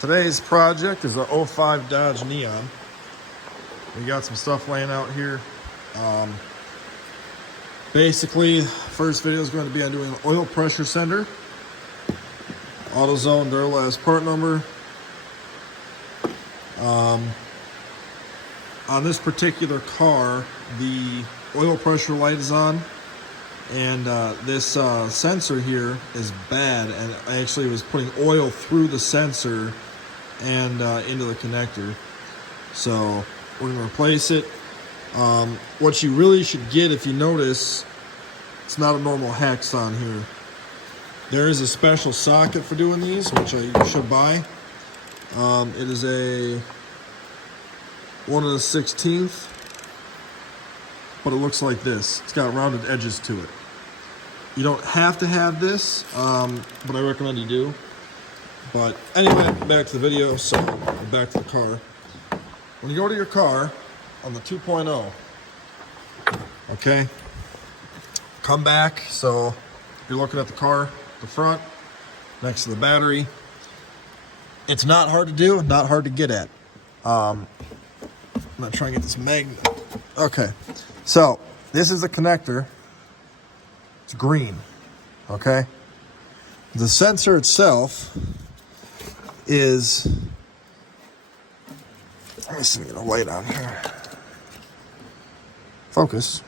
Today's project is a '05 Dodge Neon. We got some stuff laying out here. Basically, first video is going to be on doing an oil pressure sender, AutoZone Duralast part number. On this particular car, the oil pressure light is on, and this sensor here is bad, and I actually was putting oil through the sensor and into the connector. So we're going to replace it. What you really should get, if you notice, it's not a normal hex on here. There is a special socket for doing these, which I should buy. It is a 1/16, but it looks like this. It's got rounded edges to it. You don't have to have this, but I recommend you do. But anyway, back to the video. So back to the car. When you go to your car on the 2.0, okay, come back. So you're looking at the car, the front, next to the battery. It's not hard to do, not hard to get at. I'm gonna try and get this magnet. Okay, so this is the connector. It's green, okay? The sensor itself is, let me see, get a light on here. Focus.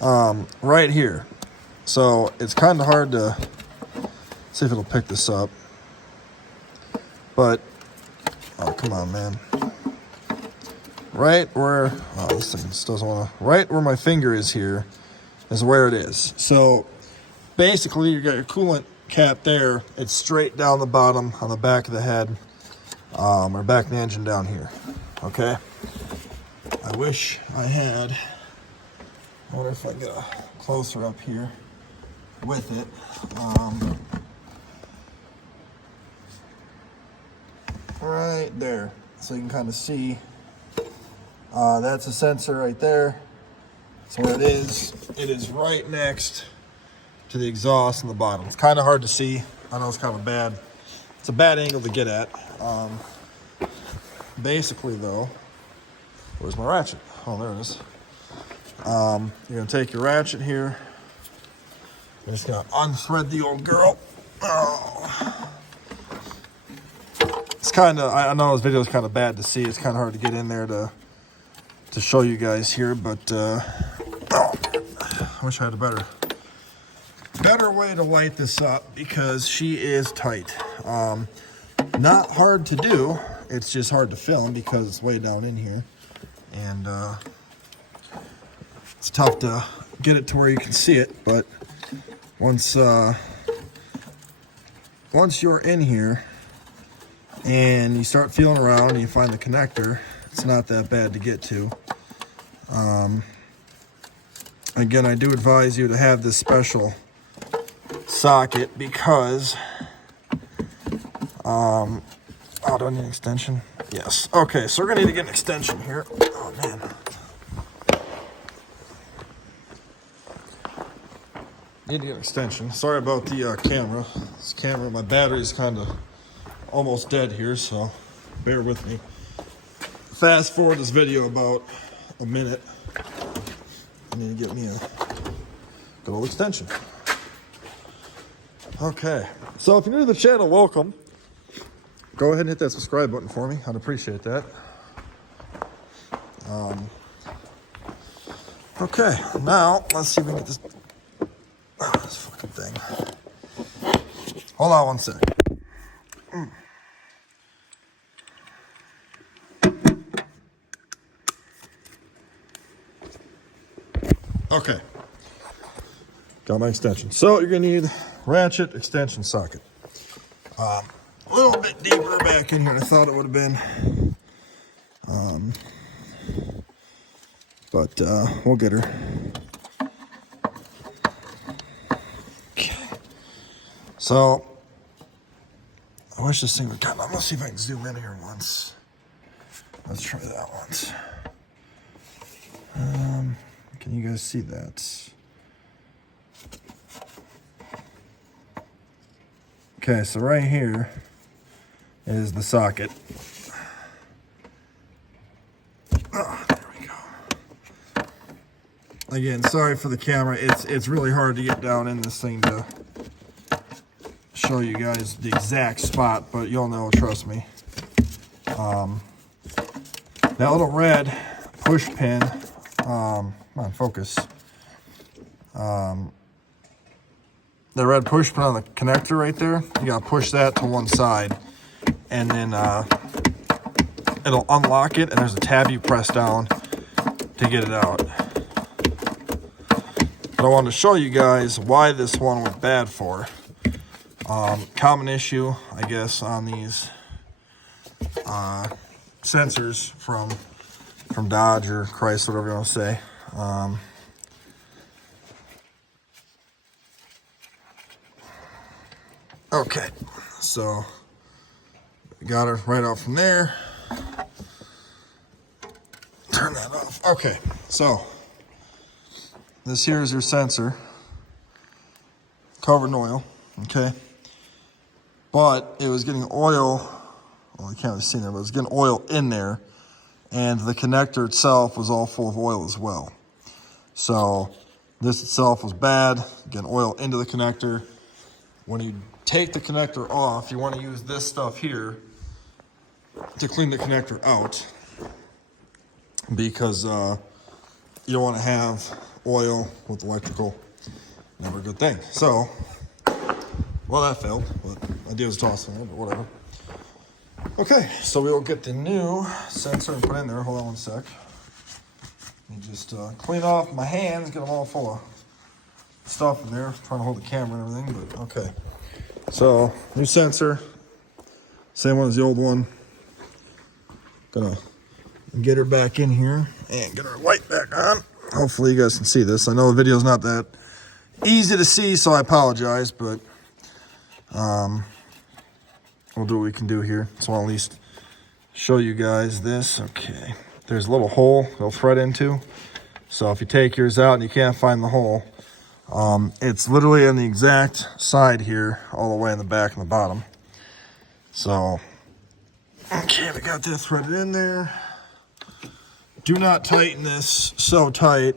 Right here. So it's kind of hard to see if it'll pick this up. But, oh, come on, man. Right where, oh, this thing just doesn't want to, right where my finger is here is where it is. So basically you got your coolant cap there. It's straight down the bottom on the back of the head, or back of the engine down here. Okay. I wish I had, I wonder if I get a closer up here with it. Right there, so you can kind of see. That's a sensor right there. So where it is right next to the exhaust on the bottom. It's kind of hard to see. I know it's kind of bad. It's a bad angle to get at. Basically, though, where's my ratchet? Oh, there it is. You're gonna take your ratchet here. I'm just gonna unthread the old girl. Oh. It's kind of, I know this video is kind of bad to see. It's kind of hard to get in there to show you guys here, but oh, I wish I had a better way to light this up, because she is tight. Not hard to do. It's just hard to film because it's way down in here, and it's tough to get it to where you can see it. But once you're in here and you start feeling around and you find the connector, it's not that bad to get to. Again, I do advise you to have this special socket because, oh, do I need an extension? Yes. Okay, so we're gonna need to get an extension here. Oh, man. Need to get an extension. Sorry about the camera. This camera, my battery's kind of almost dead here, so bear with me. Fast forward this video about a minute. I need to get me a good old extension. Okay, so if you're new to the channel, welcome. Go ahead and hit that subscribe button for me. I'd appreciate that. Okay, now let's see if we can get this, this fucking thing. Hold on one sec. Okay, got my extension. So you're gonna need ratchet, extension, socket. A little bit deeper back in here than I thought it would have been. But we'll get her. Okay. So I wish this thing would come. Let's see if I can zoom in here once. Let's try that once. Can you guys see that? Okay, so right here, is the socket. Oh, there we go. Again, sorry for the camera. It's really hard to get down in this thing to show you guys the exact spot, but you'll know, trust me. That little red push pin, come on, focus. The red push pin on the connector right there, you gotta push that to one side, and then it'll unlock it, and there's a tab you press down to get it out. But I wanted to show you guys why this one was bad for. Common issue, I guess, on these sensors from Dodge or Chrysler, whatever you want to say. Okay, so we got her right out from there. Turn that off. Okay, so this here is your sensor, covered in oil, okay? But it was getting oil, well, you can't really see there, but it was getting oil in there, and the connector itself was all full of oil as well. So this itself was bad, getting oil into the connector. When you take the connector off, you want to use this stuff here to clean the connector out, because you don't want to have oil with electrical. Never a good thing. So, well, that failed, but idea was tossing it, but whatever. Okay, so we'll get the new sensor and put in there. Hold on one sec. Let me just clean off my hands, get them all full of stuff in there. Trying to hold the camera and everything, but okay. So, new sensor, same one as the old one. Gonna get her back in here and get her light back on. Hopefully you guys can see this. I know the video's not that easy to see, so I apologize, but we'll do what we can do here. So I'll at least show you guys this. Okay, there's a little hole it'll thread into. So if you take yours out and you can't find the hole, it's literally on the exact side here, all the way in the back and the bottom. So, okay, we got this threaded in there. Do not tighten this so tight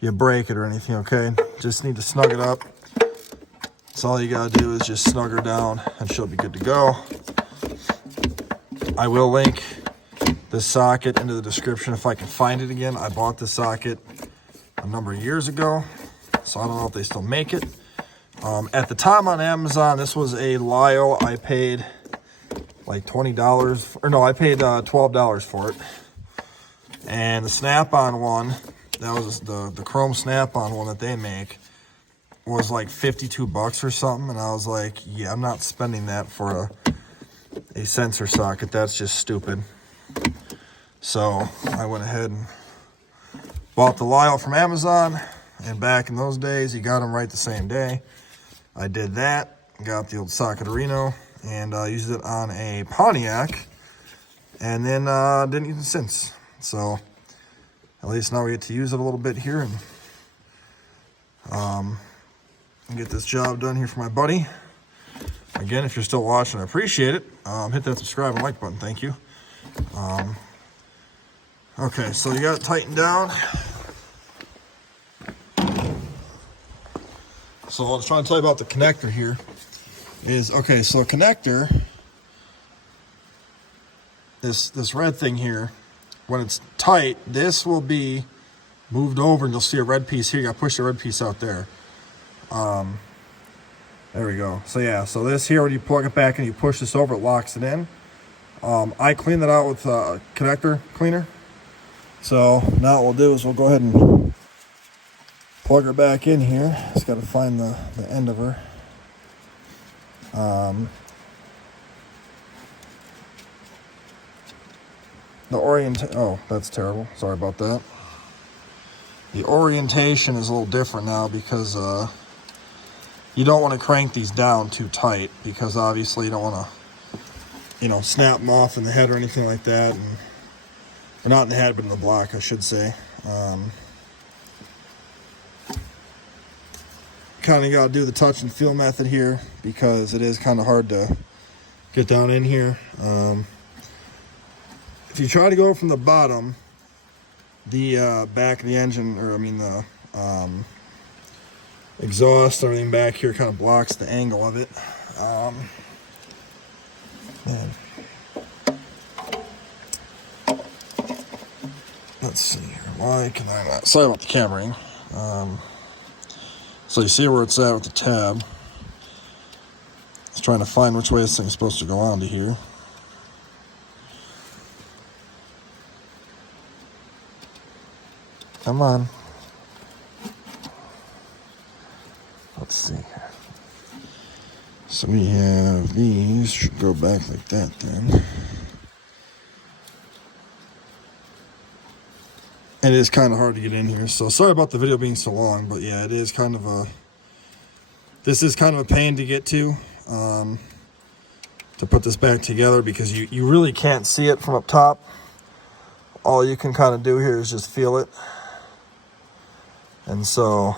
you break it or anything, okay? Just need to snug it up. So all you gotta do is just snug her down and she'll be good to go. I will link this socket into the description if I can find it again. I bought this socket a number of years ago, so I don't know if they still make it. At the time on Amazon, this was a Lyle. I paid like $20, or no, I paid $12 for it. And the snap-on one, that was the chrome snap-on one that they make, was like 52 bucks or something. And I was like, yeah, I'm not spending that for a sensor socket. That's just stupid. So I went ahead and bought the Lyle from Amazon. And back in those days, you got them right the same day. I did that, got the old socket Reno, and used it on a Pontiac, and then didn't use it since. So at least now we get to use it a little bit here and get this job done here for my buddy. Again, if you're still watching, I appreciate it. Hit that subscribe and like button, thank you. Okay, so you got it tightened down. So what I was trying to tell you about the connector here is, okay, so a connector, this red thing here, when it's tight, this will be moved over and you'll see a red piece here. You gotta push the red piece out there. There we go. So yeah, so this here, when you plug it back and you push this over, it locks it in. I cleaned that out with a connector cleaner. So now what we'll do is we'll go ahead and plug her back in here. Just got to find the end of her. Oh, that's terrible. Sorry about that. The orientation is a little different now because you don't want to crank these down too tight, because obviously you don't want to, snap them off in the head or anything like that. Or not in the head, but in the block, I should say. Kind of got to do the touch and feel method here, because it is kind of hard to get down in here. If you try to go from the bottom, the back of the engine, or I mean the exhaust, everything back here kind of blocks the angle of it. Man. Let's see here. Why can I not? Sorry about the cameraing. So you see where it's at with the tab. It's trying to find which way this thing's supposed to go onto here. Come on. Let's see here. So we have these, should go back like that then. And it is kind of hard to get in here, so sorry about the video being so long, but yeah, it is kind of a, this is kind of a pain to get to put this back together, because you really can't see it from up top. All you can kind of do here is just feel it. And so,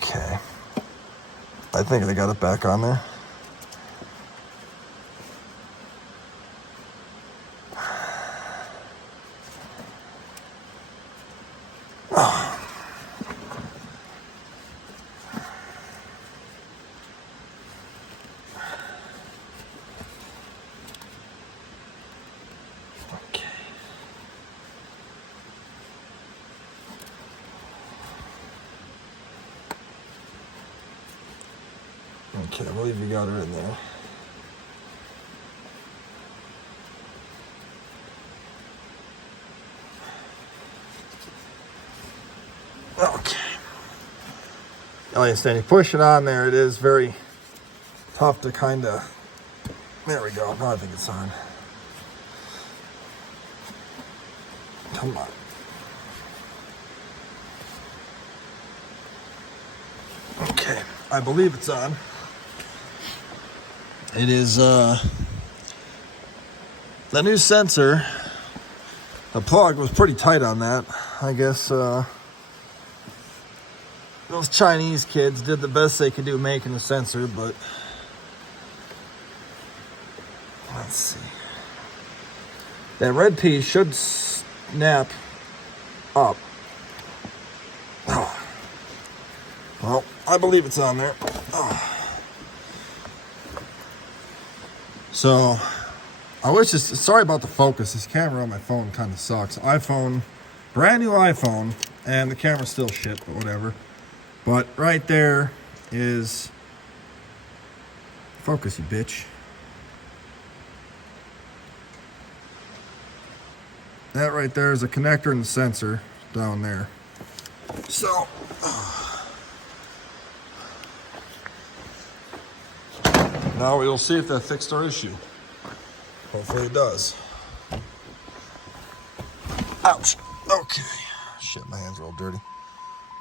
okay, I think they got it back on there. Okay, I believe you got it in there. Okay. Like I said, you push it on there, it is very tough to kind of, there we go, now I think it's on. Come on. Okay, I believe it's on. It is, the new sensor, the plug was pretty tight on that. I guess, those Chinese kids did the best they could do making the sensor, but let's see. That red piece should snap up. Oh. Well, I believe it's on there. Oh. So, I wish this, sorry about the focus. This camera on my phone kind of sucks. iPhone, brand new iPhone, and the camera's still shit, but whatever. But right there is, focus you bitch. That right there is a connector and the sensor down there. So, now we'll see if that fixed our issue. Hopefully it does. Ouch. Okay. Shit, my hands are all dirty.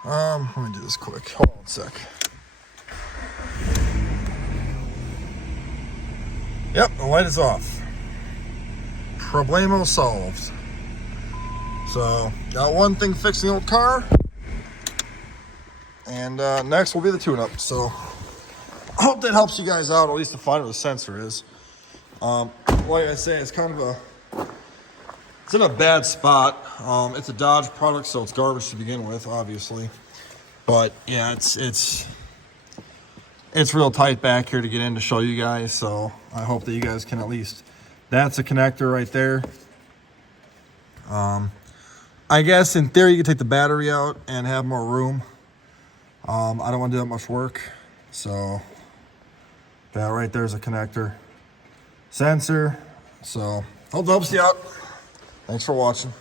Let me do this quick. Hold on a sec. Yep, the light is off. Problemo solved. So, got one thing fixed in the old car. And next will be the tune-up. So, I hope that helps you guys out, at least to find where the sensor is. Like I say, it's kind of a, it's in a bad spot. It's a Dodge product, so it's garbage to begin with, obviously. But yeah, it's real tight back here to get in to show you guys. So I hope that you guys can at least, that's a connector right there. I guess in theory you can take the battery out and have more room. I don't want to do that much work, so that right there is a connector. Sensor. So hope that helps you out. Thanks for watching.